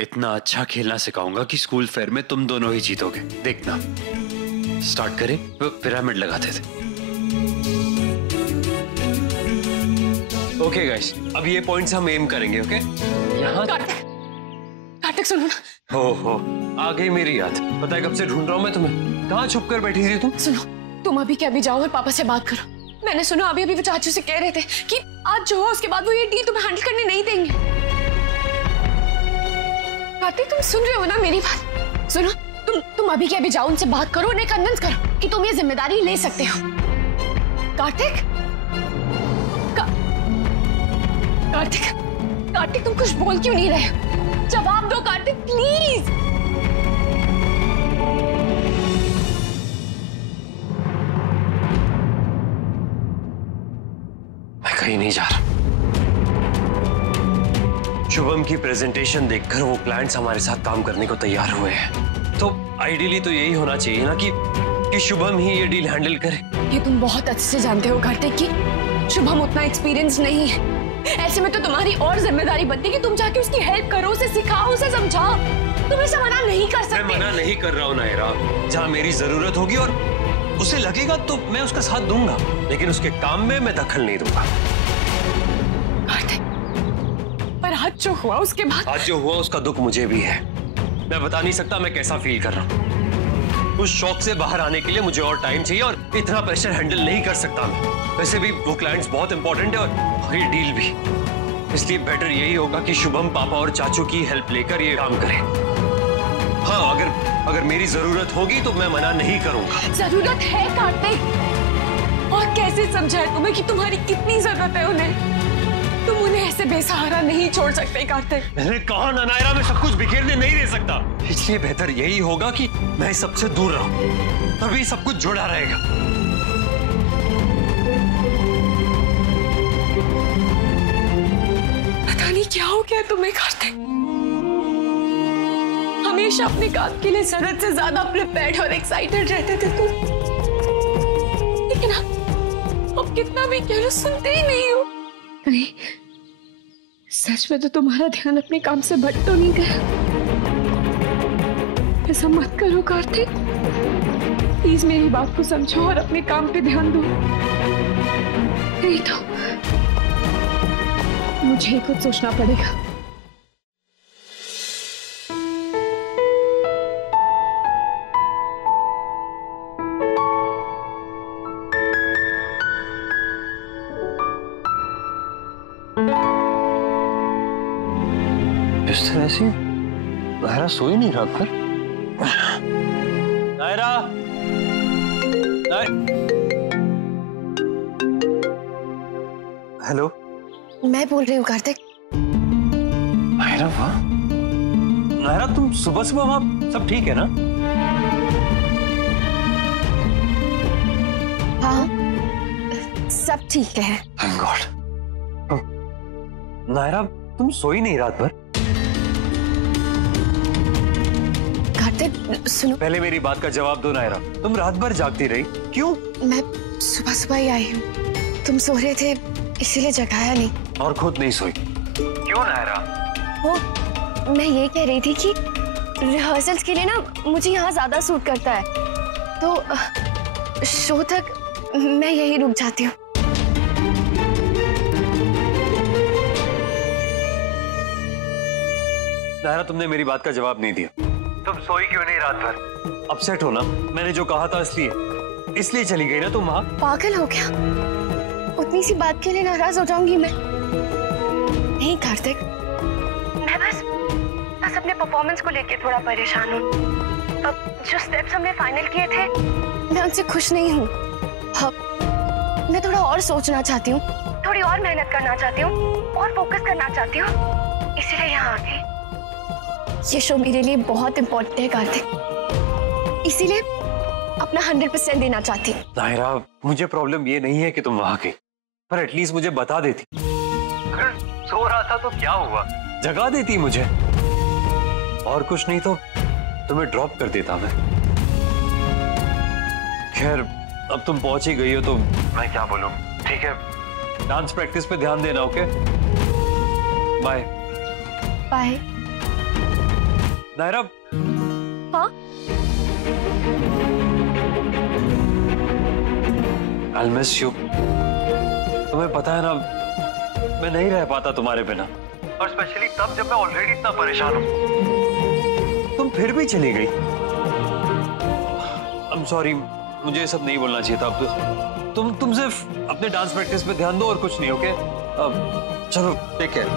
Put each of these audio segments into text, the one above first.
इतना अच्छा खेलना सिखाऊंगा कि स्कूल फेयर में तुम दोनों ही जीतोगे, देखना। स्टार्ट करें? वो पिरामिड लगाते थे। ओके गाइस, अब ये पॉइंट्स हम एम करेंगे। ओके, यहाँ कार्तिक सुनो ना। हो आ गई मेरी याद। पता है कब से ढूंढ रहा हूँ मैं तुम्हें। कहाँ छुप कर बैठी थी तुम? सुनो, तुम अभी के अभी जाओ और पापा से बात करो। मैंने सुना अभी वो चाचू से कह रहे थे कि आज जो हो उसके बाद वो ये डील तुम्हें हैंडल करने नहीं देंगे। कार्तिक, तुम सुन रहे हो ना मेरी बात? सुनो, तुम अभी के अभी जाओ, उनसे बात करो, उन्हें कन्विंस करो कि तुम ये जिम्मेदारी ले सकते हो। कार्तिक, कार्तिक तुम कुछ बोल क्यों नहीं रहे? जवाब दो कार्तिक, प्लीज। मैं कहीं नहीं जा रहा। शुभम की प्रेजेंटेशन देखकर वो क्लाइंट्स हमारे साथ काम करने को तैयार हुए हैं, तो आइडियली तो यही होना चाहिए ना कि शुभम ही ये डील हैंडल करे। ये तुम बहुत अच्छे से जानते हो कार्तिक कि शुभम उतना एक्सपीरियंस नहीं है। ऐसे में तो तुम्हारी और जिम्मेदारी बनती है कि तुम जाके उसकी हेल्प करो, उसे सिखाओ, उसे समझाओ। तुम ऐसा मना नहीं कर सकते। मैं मना नहीं कर रहा हूँ नायरा। जहाँ मेरी जरूरत होगी और उसे लगेगा तो मैं उसका साथ दूंगा, लेकिन उसके काम में मैं दखल नहीं दूंगा। पर आज जो हुआ उसके बाद, आज जो हुआ उसका दुख मुझे भी है। मैं बता नहीं सकता मैं कैसा फील कर रहा हूँ। उस शॉक से बाहर आने के लिए मुझे और टाइम चाहिए और इतना प्रेशर हैंडल नहीं कर सकता मैं। वैसे भी वो क्लाइंट्स बहुत इंपॉर्टेंट है और ये डील भी। इसलिए बेटर यही होगा कि शुभम पापा और चाचू की हेल्प लेकर ये काम करें। हाँ, अगर मेरी जरूरत होगी तो मैं मना नहीं करूंगा। जरूरत है कार्तिक, और कैसे समझाए तुम्हें कि तुम्हारी कितनी जरूरत है उन्हें। तुम उन्हें ऐसे बेसहारा नहीं छोड़ सकते कार्तिक। मैंने कहा ना नायरा, मैं सब कुछ बिखेरने नहीं दे सकता। इसलिए बेहतर यही होगा कि मैं सबसे दूर रहूं, तभी सब कुछ जुड़ा रहेगा। पता नहीं क्या हो गया तुम्हें कार्तिक। हमेशा अपने काम के लिए जरूरत से ज्यादा प्रिपेयर्ड और एक्साइटेड रहते थे तुम, लेकिन अब कितना भी कह लो सुनते ही नहीं हो। नहीं, सच में तो तुम्हारा ध्यान अपने काम से भटक तो नहीं गया? ऐसा मत करो कार्तिक, प्लीज मेरी बात को समझो और अपने काम पे ध्यान दो। नहीं तो मुझे कुछ सोचना पड़ेगा। इस तरह से नायरा सोई नहीं रात भर। नायरा, हेलो, मैं बोल रही हूँ कार्तिक। नायरा, वाह नायरा, तुम सुबह सुबह वहां सब ठीक है ना? हाँ, सब ठीक है। Thank God. नायरा, तुम सोई नहीं रात भर? कार्तिक सुनो, पहले मेरी बात का जवाब दो नायरा। तुम रात भर जागती रही, क्यों? मैं सुबह सुबह ही आई हूँ। तुम सो रहे थे इसीलिए जगाया नहीं। और खुद नहीं सोई? क्यों नायरा? वो मैं ये कह रही थी कि रिहर्सल्स के लिए ना मुझे यहाँ ज्यादा सूट करता है, तो शो तक मैं यही रुक जाती हूँ। नायरा, तुमने मेरी बात का जवाब नहीं दिया। तुम सोई क्यों नहीं रात भर? अपसेट हो ना? मैंने जो कहा था इसलिए चली गई ना तुम वहां? पागल हो क्या? उतनी सी बात के लिए नाराज हो जाऊंगी मैं? नहीं कार्तिक, मैं बस अपने परफॉर्मेंस को लेके थोड़ा परेशान हूँ। अब जो स्टेप्स हमने फाइनल किए थे, मैं उनसे खुश नहीं हूँ। अब मैं थोड़ा और सोचना चाहती हूँ, थोड़ी और मेहनत करना चाहती हूँ और फोकस करना चाहती हूँ, इसीलिए यहाँ आ गई। ये शो मेरे लिए बहुत इम्पोर्टेंट है कार्तिक, इसीलिए अपना 100% देना चाहती हूँ। नायरा, मुझे प्रॉब्लम ये नहीं है कि तुम वहां गई, पर एटलीस्ट मुझे बता देती। अगर सो रहा था तो क्या हुआ? जगा देती मुझे, और कुछ नहीं तो तुम्हें ड्रॉप कर देता मैं। खैर, अब तुम पहुंच ही गई हो तो मैं क्या बोलूं। ठीक है, डांस प्रैक्टिस पे ध्यान देना। Okay, bye. बाय। नायरा। हाँ? I'll miss you। तुम्हें पता है ना, मैं नहीं रह पाता तुम्हारे बिना, और स्पेशली तब जब मैं ऑलरेडी इतना परेशान हूँ। तुम फिर भी चली गई। I'm sorry, मुझे ये सब नहीं बोलना चाहिए था। अब तुम सिर्फ अपने डांस प्रैक्टिस पे ध्यान दो और कुछ नहीं, ओके? अब चलो, टेक केयर।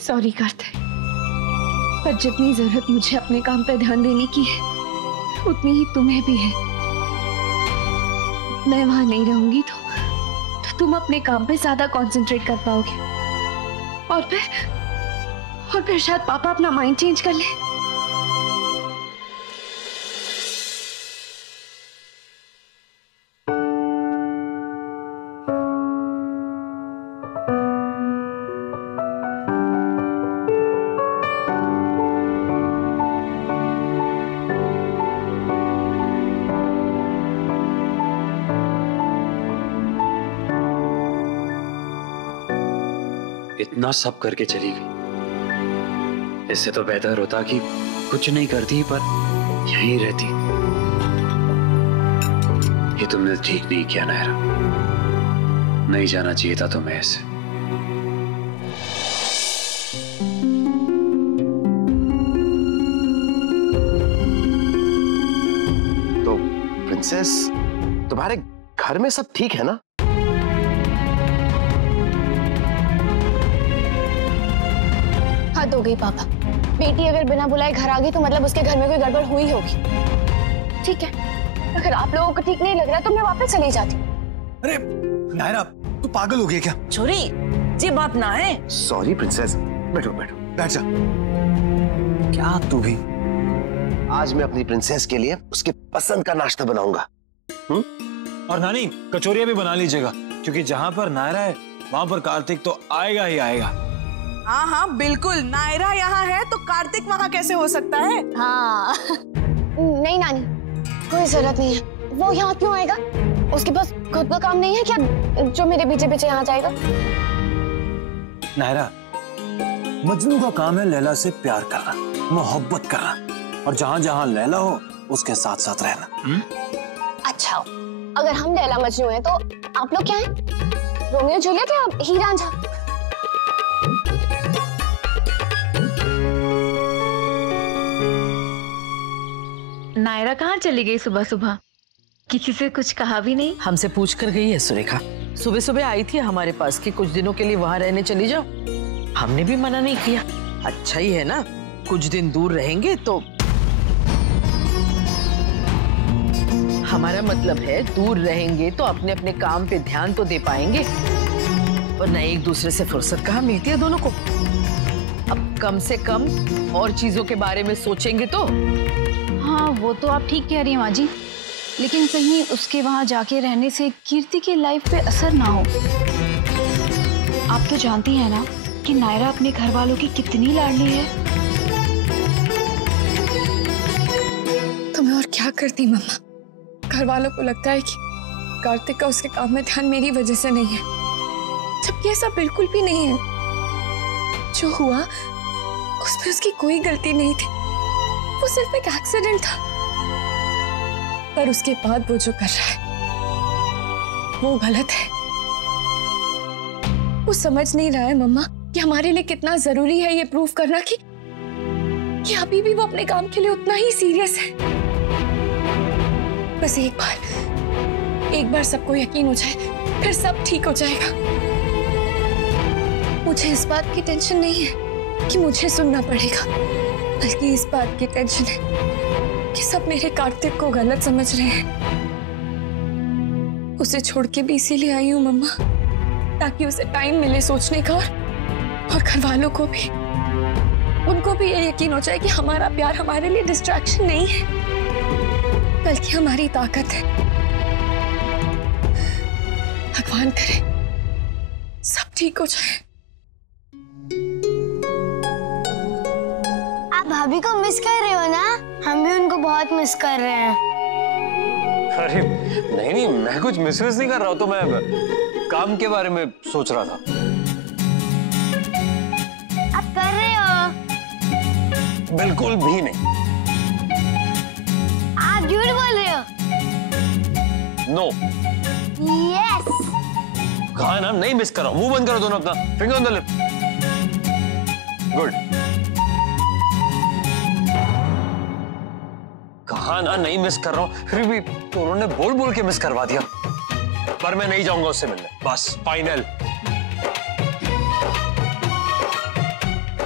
सॉरी कार्तिक, पर जितनी जरूरत मुझे अपने काम पे ध्यान देने की है, उतनी ही तुम्हें भी है। मैं वहां नहीं रहूंगी तो तुम अपने काम पे ज्यादा कंसंट्रेट कर पाओगे, और फिर शायद पापा अपना माइंड चेंज कर ले। इतना सब करके चली गई, इससे तो बेहतर होता कि कुछ नहीं करती पर यहीं रहती। ये तुमने ठीक नहीं किया नायरा, नहीं जाना चाहिए था तुम्हें ऐसे। तो प्रिंसेस, तुम्हारे घर में सब ठीक है ना? हद हो गई पापा, बेटी अगर बिना बुलाए घर आ गई तो मतलब उसके घर में कोई गड़बड़ हुई होगी। ठीक है, अगर आप लोगों को ठीक नहीं लग रहा तो मैं वापस चली जाती हूँ। अरे नायरा, तू पागल हो गई क्या? छोरी, ये बात ना है। सॉरी प्रिंसेस, बैठो बैठो। बैठ जा। क्या तू भी? आज मैं अपनी प्रिंसेस के लिए उसके पसंद का नाश्ता बनाऊंगा। और नानी, कचौरियां भी बना लीजिएगा, क्योंकि जहां पर नायरा है वहां पर कार्तिक तो आएगा ही आएगा। हाँ हाँ बिल्कुल, नायरा यहाँ है तो कार्तिक वहाँ कैसे हो सकता है? हाँ नहीं नानी, कोई जरूरत नहीं है। वो यहाँ क्यों आएगा? उसके पास खुद का काम नहीं है क्या जो मेरे पीछे पीछे यहाँ जाएगा? नायरा, मजनू का काम है लैला से प्यार करना, मोहब्बत करना, और जहाँ जहाँ लैला हो उसके साथ साथ रहना। अच्छा, अगर हम लैला मजनू हैं तो आप लोग क्या हैं? रोमियो जूलियट या हीरा रांझा? नायरा कहाँ चली गई सुबह सुबह? किसी से कुछ कहा भी नहीं। हमसे पूछ कर गई है सुरेखा। सुबह सुबह आई थी हमारे पास कि कुछ दिनों के लिए वहाँ रहने चली जाओ। हमने भी मना नहीं किया। अच्छा ही है ना, कुछ दिन दूर रहेंगे तो। हमारा मतलब है दूर रहेंगे तो अपने अपने काम पे ध्यान तो दे पाएंगे, वरना एक दूसरे से फुर्सत कहाँ मिलती है दोनों को। अब कम से कम और चीजों के बारे में सोचेंगे तो। हाँ वो तो आप ठीक कह रही हैं माँ जी, लेकिन कहीं उसके वहां जाके रहने से कीर्ति की लाइफ पे असर ना हो। आप तो जानती हैं ना कि नायरा अपने घर वालों की कितनी लाडली है। तो मैं और क्या करती मम्मा? घर वालों को लगता है कि कार्तिक का उसके काम में ध्यान मेरी वजह से नहीं है, जबकि ऐसा बिल्कुल भी नहीं है। जो हुआ उसमें उसकी कोई गलती नहीं थी, वो सिर्फ एक एक्सीडेंट था। पर उसके बाद वो जो कर रहा है वो गलत है। वो समझ नहीं रहा है मम्मा कि हमारे लिए कितना जरूरी है ये प्रूव करना कि अभी भी वो अपने काम के लिए उतना ही सीरियस है। बस एक बार सबको यकीन हो जाए फिर सब ठीक हो जाएगा। मुझे इस बात की टेंशन नहीं है कि मुझे सुनना पड़ेगा, बल्कि इस बात की टेंशन है कि सब मेरे कार्तिक को गलत समझ रहे हैं। उसे छोड़ के भी इसीलिए आई हूँ मम्मा, ताकि उसे टाइम मिले सोचने का, और घर वालों को भी, उनको भी ये यकीन हो जाए कि हमारा प्यार हमारे लिए डिस्ट्रैक्शन नहीं है, बल्कि हमारी ताकत है। भगवान करे सब ठीक हो जाए। आप भाभी को मिस कर रहे हो ना? हम भी उनको बहुत मिस कर रहे हैं। अरे नहीं, मैं कुछ मिस नहीं कर रहा हूँ, तो मैं काम के बारे में सोच रहा था। आप कर रहे हो? बिल्कुल भी नहीं। आप झूठ बोल रहे हो। नो। यस। कहा ना नहीं मिस कर रहा हूं। मुंह बंद करो दोनों अपना। Finger on the lip. Good. कहा ना नहीं मिस कर रहा हूं, फिर भी तो उन्होंने बोल बोल के मिस करवा दिया। पर मैं नहीं जाऊंगा उससे मिलने, बस फाइनल।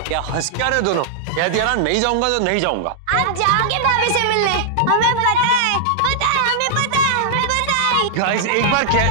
क्या हंस क्या रहे दोनों? कह दिया ना नहीं जाऊंगा तो नहीं जाऊंगा। आप जाओगे भाभी से मिलने? हमें पता है, हमें पता है, हमें पता है। गाइस एक बार क्या